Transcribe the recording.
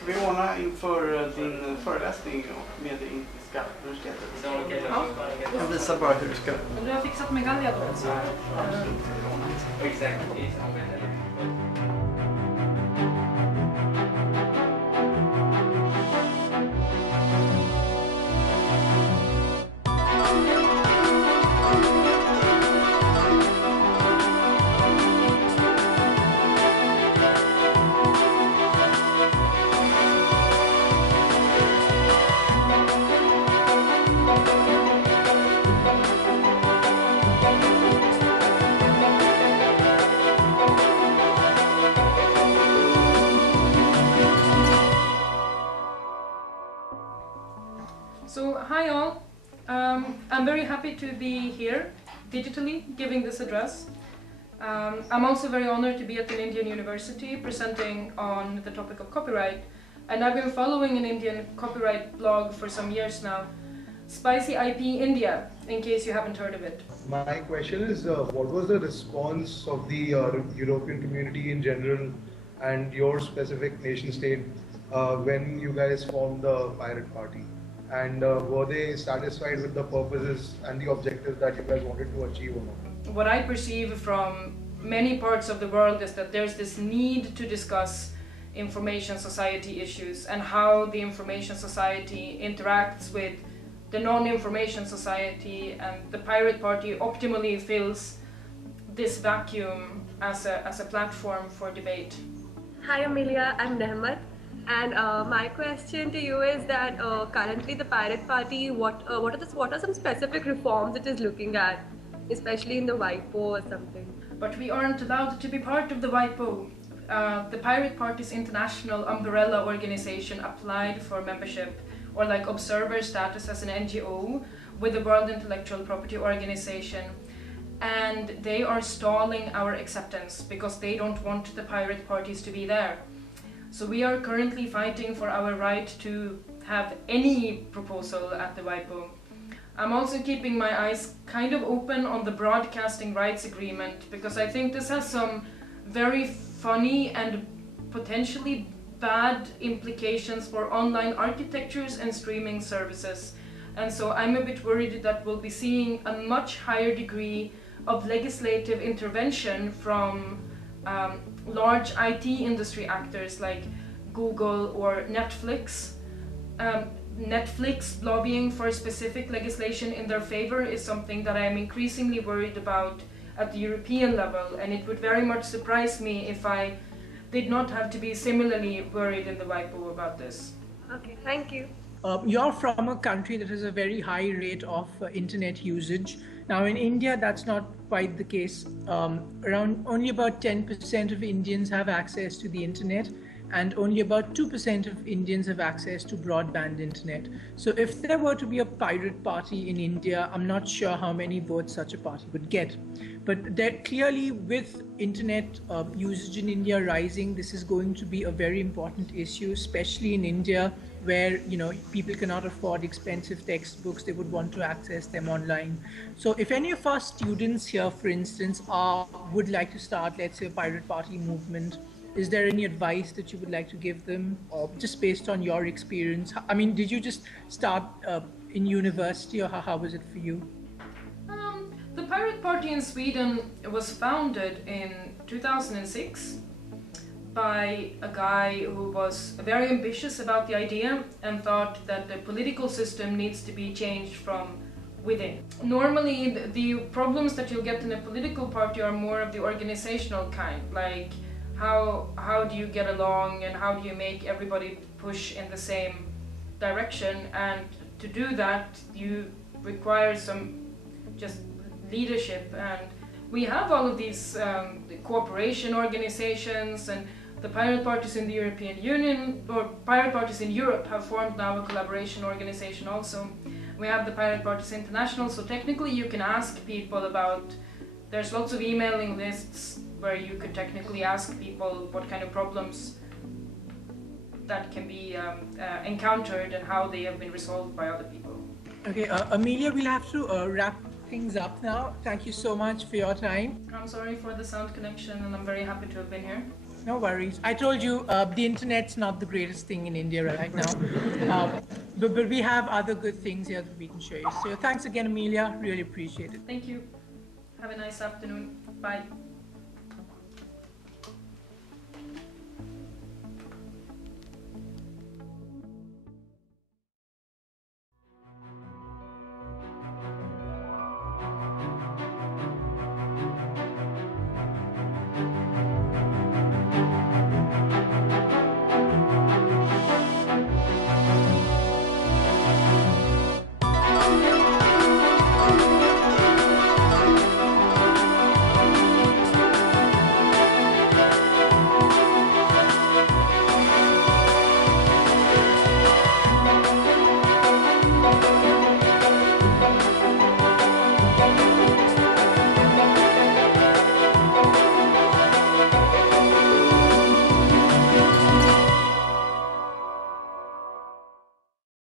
ska vi ordna inför din föreläsning med det indiska universitetet? Ja. Jag visar bara hur du ska... Du har fixat med galja då? Exakt. So, hi all. I'm very happy to be here, digitally, giving this address. I'm also very honored to be at an Indian university presenting on the topic of copyright. And I've been following an Indian copyright blog for some years now, Spicy IP India, in case you haven't heard of it. My question is, what was the response of the European community in general and your specific nation state when you guys formed the Pirate Party? And were they satisfied with the purposes and the objectives that you guys wanted to achieve or not? What I perceive from many parts of the world is that there's this need to discuss information society issues and how the information society interacts with the non-information society, and the Pirate Party optimally fills this vacuum as a platform for debate. Hi Amelia, I'm Nehmat. And my question to you is that currently the Pirate Party, what are some specific reforms it is looking at, especially in the WIPO or something? But we aren't allowed to be part of the WIPO. The Pirate Party's international umbrella organization applied for membership or like observer status as an NGO with the World Intellectual Property Organization, and they are stalling our acceptance because they don't want the Pirate Parties to be there. So we are currently fighting for our right to have any proposal at the WIPO. I'm also keeping my eyes kind of open on the Broadcasting Rights Agreement because I think this has some very funny and potentially bad implications for online architectures and streaming services. And so I'm a bit worried that we'll be seeing a much higher degree of legislative intervention from large IT industry actors like Google or Netflix. Netflix lobbying for specific legislation in their favor is something that I am increasingly worried about at the European level, and it would very much surprise me if I did not have to be similarly worried in the WIPO about this. Okay, thank you. You're from a country that has a very high rate of internet usage. Now in India, that's not quite the case. Around only about 10% of Indians have access to the internet, and only about 2% of Indians have access to broadband internet. So if there were to be a pirate party in India, I'm not sure how many votes such a party would get. But there, clearly with internet usage in India rising, this is going to be a very important issue, especially in India, where people cannot afford expensive textbooks. They would want to access them online. So if any of our students here, for instance, would like to start, let's say, a pirate party movement, is there any advice that you would like to give them, or just based on your experience? I mean, did you just start in university, or how was it for you? The Pirate Party in Sweden was founded in 2006 by a guy who was very ambitious about the idea and thought that the political system needs to be changed from within. Normally, the problems that you'll get in a political party are more of the organizational kind, like how do you get along and how do you make everybody push in the same direction, and to do that you require some just leadership. And we have all of these cooperation organizations, and the pirate parties in the European Union, or pirate parties in Europe, have formed now a collaboration organization also. We have the Pirate Parties International, so technically you can ask people about, there's lots of emailing lists where you could technically ask people what kind of problems that can be encountered and how they have been resolved by other people. Okay, Amelia, we'll have to wrap things up now. Thank you so much for your time. I'm sorry for the sound connection, and I'm very happy to have been here. No worries. I told you the internet's not the greatest thing in India right now. But we have other good things here that we can show you. So thanks again, Amelia. Really appreciate it. Thank you. Have a nice afternoon. Bye.